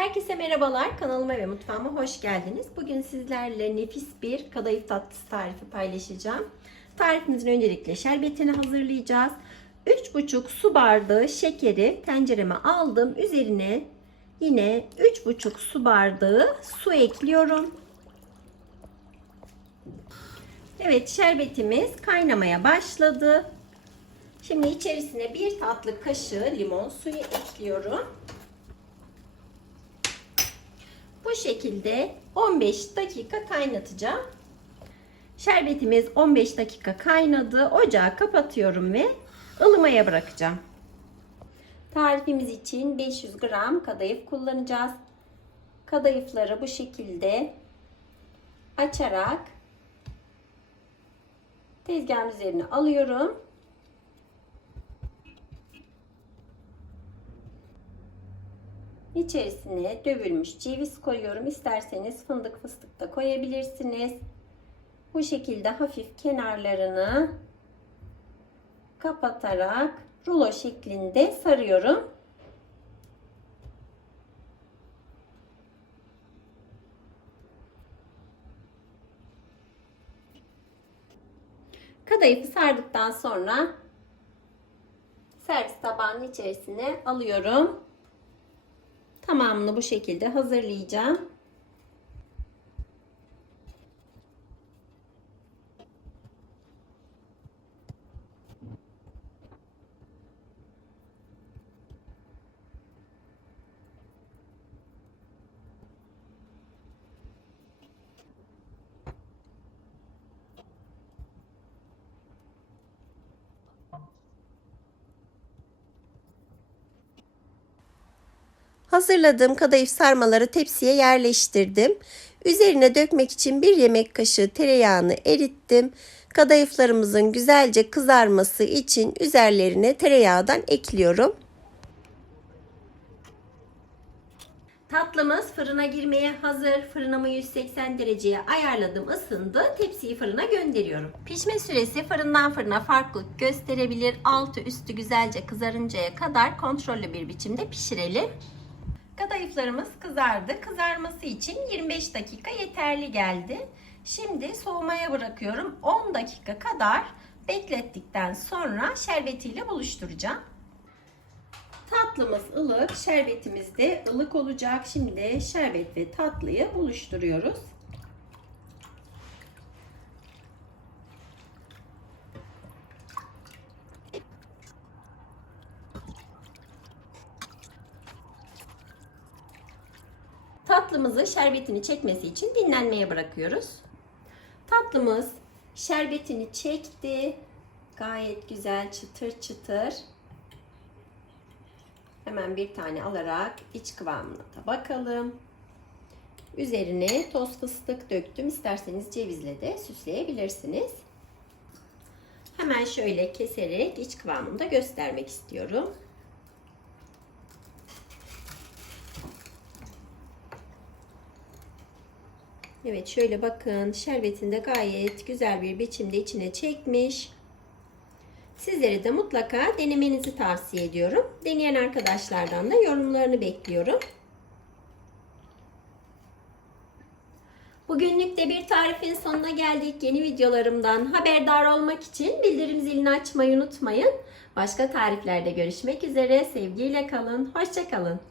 Herkese merhabalar. Kanalıma ve mutfağıma hoş geldiniz. Bugün sizlerle nefis bir kadayıf tatlısı tarifi paylaşacağım. Tarifimizin öncelikle şerbetini hazırlayacağız. 3,5 su bardağı şekeri tencereme aldım. Üzerine yine 3,5 su bardağı su ekliyorum. Evet şerbetimiz kaynamaya başladı. Şimdi içerisine bir tatlı kaşığı limon suyu ekliyorum. Bu şekilde 15 dakika kaynatacağım. Şerbetimiz 15 dakika kaynadı. Ocağı kapatıyorum ve ılımaya bırakacağım. Tarifimiz için 500 gram kadayıf kullanacağız. Kadayıfları bu şekilde açarak tezgahın üzerine alıyorum. İçerisine dövülmüş ceviz koyuyorum. İsterseniz fındık fıstık da koyabilirsiniz. Bu şekilde hafif kenarlarını kapatarak rulo şeklinde sarıyorum. Kadayıfı sardıktan sonra servis tabağının içerisine alıyorum. Tamamını bu şekilde hazırlayacağım. Hazırladığım kadayıf sarmaları tepsiye yerleştirdim. Üzerine dökmek için bir yemek kaşığı tereyağını erittim. Kadayıflarımızın güzelce kızarması için üzerlerine tereyağdan ekliyorum. Tatlımız fırına girmeye hazır. Fırınımı 180 dereceye ayarladım, ısındı. Tepsiyi fırına gönderiyorum. Pişme süresi fırından fırına farklılık gösterebilir. Altı üstü güzelce kızarıncaya kadar kontrollü bir biçimde pişirelim. Kadayıflarımız kızardı. Kızarması için 25 dakika yeterli geldi. Şimdi soğumaya bırakıyorum. 10 dakika kadar beklettikten sonra şerbetiyle buluşturacağım. Tatlımız ılık, şerbetimiz de ılık olacak. Şimdi şerbet ve tatlıyı buluşturuyoruz. Tatlımızı şerbetini çekmesi için dinlenmeye bırakıyoruz. Tatlımız şerbetini çekti. Gayet güzel çıtır çıtır. Hemen bir tane alarak iç kıvamına da bakalım. Üzerine toz fıstık döktüm. İsterseniz cevizle de süsleyebilirsiniz. Hemen şöyle keserek iç kıvamını da göstermek istiyorum. Evet şöyle bakın şerbetinde gayet güzel bir biçimde içine çekmiş. Sizlere de mutlaka denemenizi tavsiye ediyorum. Deneyen arkadaşlardan da yorumlarını bekliyorum. Bugünlük de bir tarifin sonuna geldik. Yeni videolarımdan haberdar olmak için bildirim zilini açmayı unutmayın. Başka tariflerde görüşmek üzere. Sevgiyle kalın. Hoşçakalın.